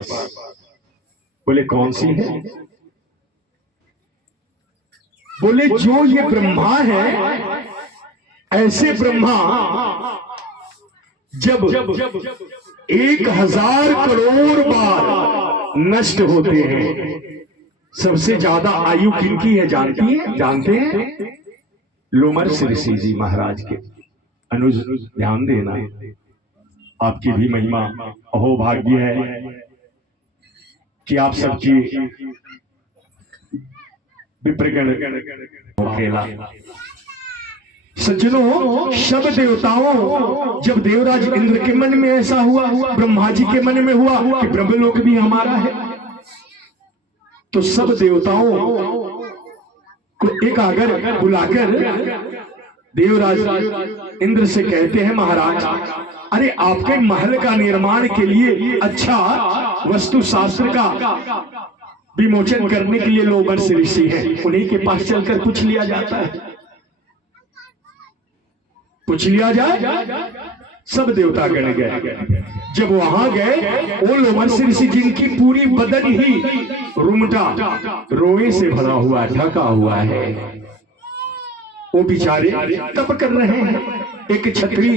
बोले कौन सी है? बोले जो ये ब्रह्मा है, ऐसे ब्रह्मा जब 1000 करोड़ बार नष्ट होते हैं। सबसे ज्यादा आयु किनकी है जानते हैं? लोमर ऋषि जी महाराज के। अनुज ध्यान देना, आपकी भी महिमा अहो भाग्य है कि आप सबकी विप्रगण खेला। सज्जनों, सब देवताओं, जब देवराज इंद्र के मन में ऐसा हुआ, ब्रह्मा जी के मन में हुआ कि ब्रह्मलोक भी हमारा है, तो सब देवताओं को एक आगर बुलाकर देवराज इंद्र से कहते हैं, महाराज, अरे आपके महल का निर्माण के लिए अच्छा वस्तु शास्त्र का विमोचन करने के लिए लोमर ऋषि हैं, उन्हीं के पास चलकर पूछ लिया जाता है, पूछ लिया जाए। सब देवता गण गए। जब वहां गए, वो लोमर ऋषि जिनकी पूरी बदन ही रुमटा रोए से भरा हुआ ढका हुआ है, वो बेचारे तप कर रहे हैं। एक छतरी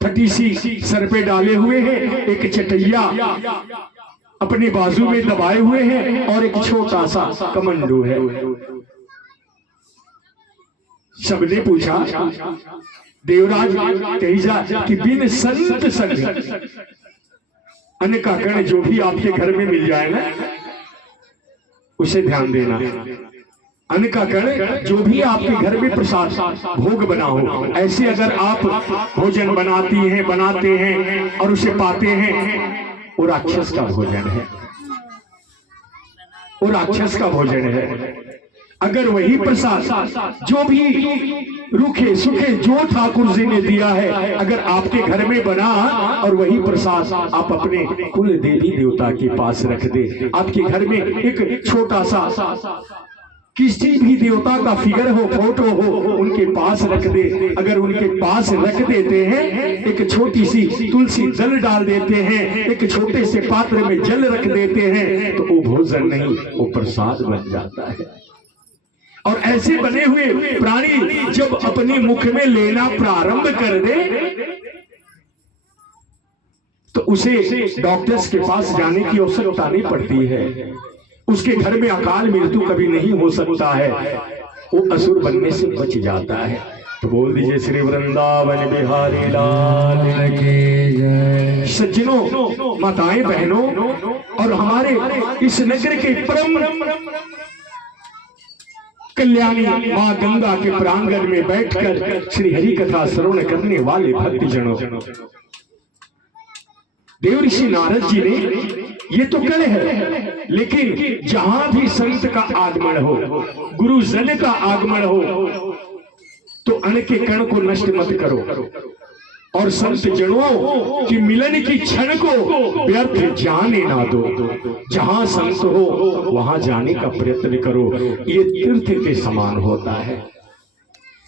फटी सी सर पे डाले हुए हैं, एक चटैया अपने बाजू में दबाए हुए हैं और एक छोटा सा कमंडू है। सबने पूछा, देवराज तेजा कि बिन संत संग अन्न का कण जो भी आपके घर में मिल जाए ना, उसे ध्यान देना। अन्न का कण जो भी आपके घर में प्रसाद भोग बना हो, ऐसे अगर आप भोजन बनाते हैं और उसे पाते हैं, वो राक्षस का भोजन है, वो राक्षस का भोजन है। अगर वही प्रसाद जो भी रूखे सूखे जो ठाकुर जी ने दिया है, अगर आपके घर में बना और वही प्रसाद आप अपने कुल देवी देवता के पास रख दे, आपके घर में एक छोटा सा किसी भी देवता का फिगर हो, फोटो हो, उनके पास रख दे। अगर उनके पास रख देते हैं, एक छोटी सी तुलसी जल डाल देते हैं, एक छोटे से पात्र में जल रख देते हैं, तो वो भोजन नहीं, वो प्रसाद बन जाता है। और ऐसे बने हुए प्राणी जब अपने मुख में लेना प्रारंभ कर दे, तो उसे डॉक्टर्स के पास जाने की आवश्यकता नहीं पड़ती है। उसके घर में अकाल मृत्यु कभी नहीं हो सकता है, वो असुर बनने से बच जाता है। तो बोल दीजिए श्री वृंदावन बिहारी लाल की जय। सज्जनों, माताएं, बहनों, और हमारे इस नगर के परम कल्याणी मां गंगा के प्रांगण में बैठकर श्री हरि कथा श्रवण करने वाले भक्तजनों, देव ऋषि नारद जी ने, ये तो कण है, लेकिन जहां भी संत का आगमन हो, गुरुजन का आगमन हो, तो अन्न के कण को नष्ट मत करो और संत जनों की मिलन की क्षण को व्यर्थ जाने ना दो। जहां संत हो वहां जाने का प्रयत्न करो। ये तीर्थ के समान होता है।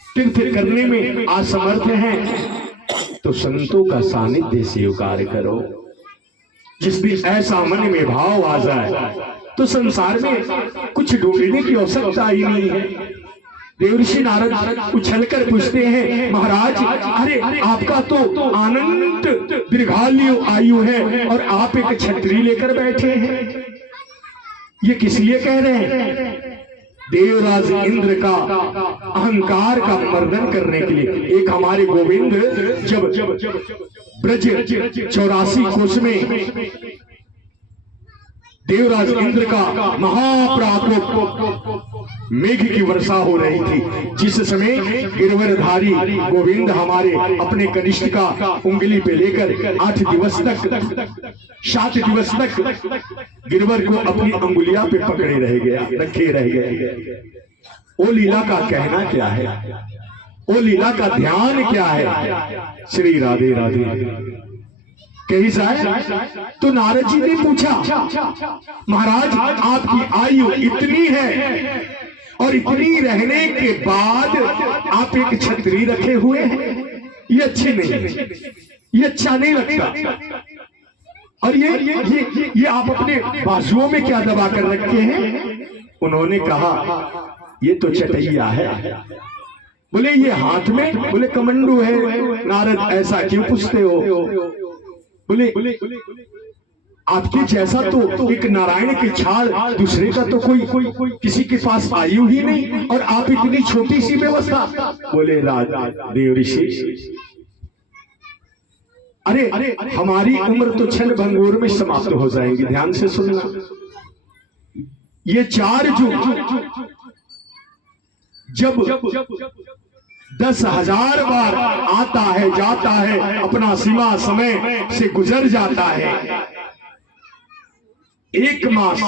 तीर्थ करने में असमर्थ हैं तो संतों का सानिध्य स्वीकार करो। जिस दिन ऐसा मन में भाव आ जाए, तो संसार में कुछ ढूंढने की आवश्यकता ही नहीं है। देवऋषि नारद उछलकर पूछते हैं, महाराज, अरे आपका तो अनंत दीर्घायु आयु है और आप एक छतरी लेकर बैठे हैं, ये किस लिए कह रहे हैं? देवराज इंद्र का अहंकार का मर्दन करने के लिए। एक हमारे गोविंद जब ब्रज 84 कोष में देवराज इंद्र का महाप्राकोप मेघ की वर्षा हो रही थी, जिस समय गिरवरधारी गोविंद हमारे अपने कनिष्ठ का उंगली पे लेकर 8 दिवस तक 7 दिवस तक गिरवर को अपनी अंगुलियां पे पकड़े रखे रह गए। वो लीला का कहना क्या है? वो लीला का ध्यान क्या है? श्री राधे राधे कही जाए तो नारद जी ने पूछा, महाराज, आपकी आयु इतनी है और इतनी रहने के बाद आप एक छतरी रखे हुए हैं, ये अच्छी नहीं है, ये अच्छा नहीं लगता। और ये आप अपने बाजुओं में क्या दबा कर रखे हैं? उन्होंने कहा ये तो चटैया है। बोले ये हाथ में? बोले कमंडू है। नारद ऐसा क्यों पूछते हो? बोले आपके जैसा तो एक नारायण की छाल, दूसरे का तो कोई किसी के पास आयु ही नहीं, और आप इतनी छोटी सी व्यवस्था। बोले राजा देव ऋषि, अरे हमारी उम्र तो क्षण भंगुर में समाप्त हो जाएगी। ध्यान से सुनना, ये 4 युग जब 10,000 बार आता है जाता है, अपना सीमा समय से गुजर जाता है, 1 मास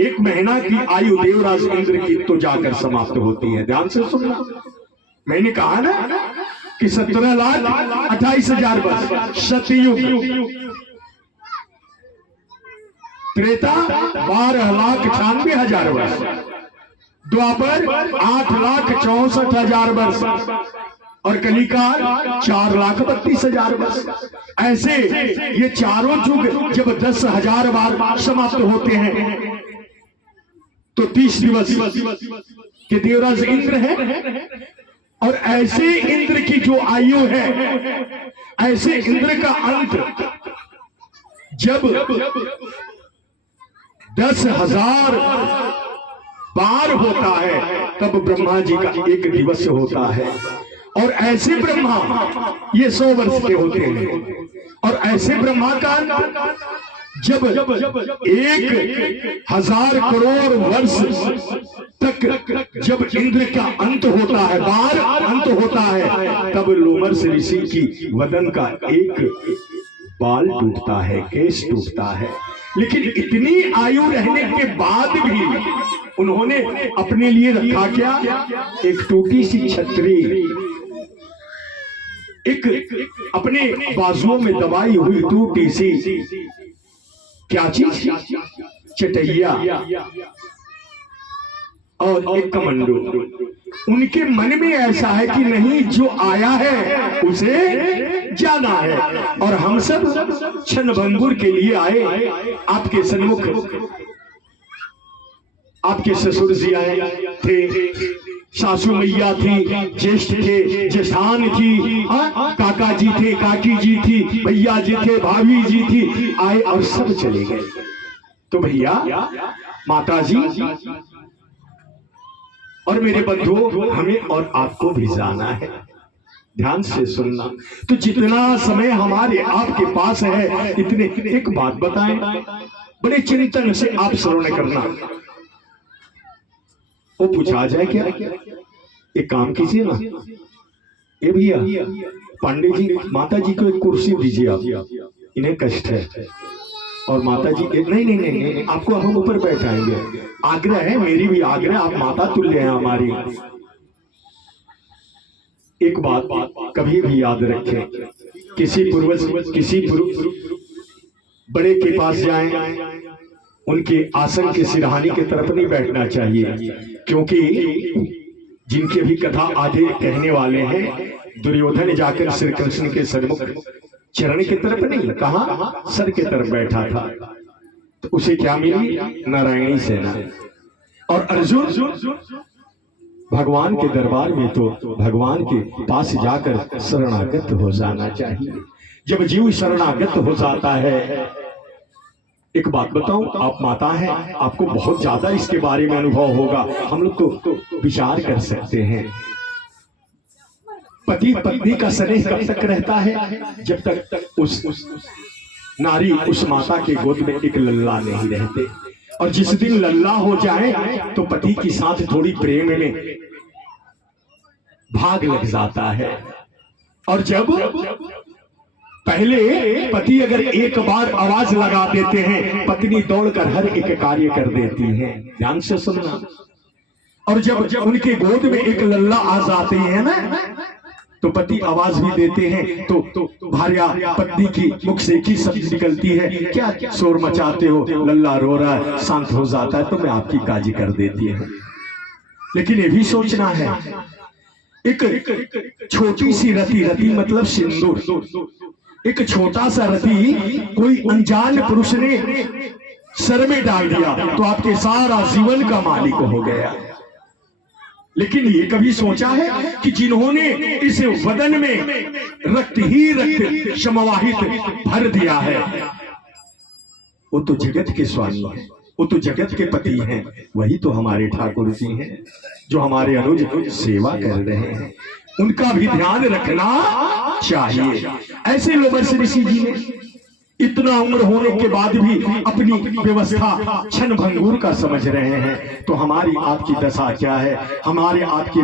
1 महीना की आयु देवराज इंद्र की तो जाकर समाप्त होती है। ध्यान से सुनना, मैंने कहा ना कि 17,28,000 वर्ष सतयुग, त्रेता 12,96,000 वर्ष, द्वापर 8,64,000 वर्ष, और कलिकाल 4,32,000 वर्ष। ऐसे ये चारों युग जब 10,000 बार समाप्त होते हैं तो 30 दिवस के देवराज इंद्र है। और ऐसे इंद्र की जो आयु है, ऐसे इंद्र का अंत जब 10,000 बार होता है तब ब्रह्मा जी का 1 दिवस होता है। और ऐसे ब्रह्मा ये 100 वर्ष के होते हैं। और ऐसे ब्रह्मा का जब 1,000 करोड़ वर्ष तक जब इंद्र का अंत होता है, बार अंत होता है, तब लोमर्ष ऋषि की वदन का 1 बाल टूटता है, केश टूटता है। लेकिन इतनी आयु रहने के बाद भी उन्होंने अपने लिए रखा क्या? एक टूटी सी छतरी, एक अपने बाजुओं में दबाई हुई टूटी सी क्या चीज? चटैया और एक कमंडू। उनके मन में ऐसा है कि नहीं, जो आया है उसे जाना है। और हम सब क्षण भंगुर के लिए आए आपके सन्मुख। आपके ससुर जी आए थे, सासू मैया थी, ज्येष्ठ थे, जेठान थी, काका जी थे, काकी जी थी, भैया जी थे, भाभी जी थी, आए और सब चले गए। तो भैया, माता जी और मेरे बंधुओं, हमें और आपको भी जाना है। ध्यान से सुनना। तो जितना समय हमारे आपके पास है, इतने एक बात बताएं, बड़े चिंतन से आप श्रवण करना। वो पूछा जाए क्या? एक काम कीजिए ना, ये भैया पांडे जी, माता जी को एक कुर्सी दीजिए, आप इन्हें कष्ट है। और माता जी नहीं, आपको हम ऊपर बैठाएंगे। आग्रह है, मेरी भी आग्रह, आप माता तुल्य हैं हमारी। एक बात कभी भी याद रखें, किसी बड़े के पास जाएं, उनके आसन के सिरहाने की तरफ नहीं बैठना चाहिए, क्योंकि जिनके भी कथा आधे कहने वाले हैं, दुर्योधन जाकर श्री कृष्ण के सन्मुख चरण की तरफ नहीं, कहा सर की तरफ बैठा था। तो उसे क्या मिली? नारायणी सेना। और अर्जुन भगवान के दरबार में तो भगवान के पास जाकर शरणागत हो जाना चाहिए। जब जीव शरणागत हो जाता है, एक बात बताऊं, आप माता हैं, आपको बहुत ज्यादा इसके बारे में अनुभव होगा, हम लोग तो विचार कर सकते हैं। पति पत्नी का स्नेह कब तक रहता है? जब तक उस नारी, उस माता के गोद में एक लल्ला नहीं रहते। और जिस दिन लल्ला हो जाए तो पति के साथ थोड़ी प्रेम में भाग लग जाता है। और जब पहले पति अगर एक बार आवाज लगा देते हैं, पत्नी दौड़कर हर एक कार्य कर देती है। ध्यान से सुनना। और जब उनके गोद में एक लल्ला आ जाते हैं ना, तो पति आवाज भी देते हैं, तो भार्या पत्नी की मुख से की शब्द निकलती है, क्या शोर मचाते हो, लल्ला रो रहा है, शांत हो जाता है तो मैं आपकी काजी कर देती हूँ। लेकिन ये भी सोचना है, एक छोटी सी रति मतलब सिंदूर, एक छोटा सा रति कोई अनजान पुरुष ने सर में डाल दिया तो आपके सारा जीवन का मालिक हो गया। लेकिन ये कभी सोचा है कि जिन्होंने इस वदन में रक्त ही रक्त समावाहित भर दिया है, वो तो जगत के स्वामी है, वो तो जगत के पति हैं, वही तो हमारे ठाकुर जी हैं जो हमारे अनुज सेवा कर रहे हैं। उनका भी ध्यान रखना चाहिए। ऐसे लोमश ऋषि जी ने इतना उम्र होने के बाद भी अपनी व्यवस्था क्षण भंगुर का समझ रहे हैं, तो हमारी आपकी दशा क्या है? हमारे आपके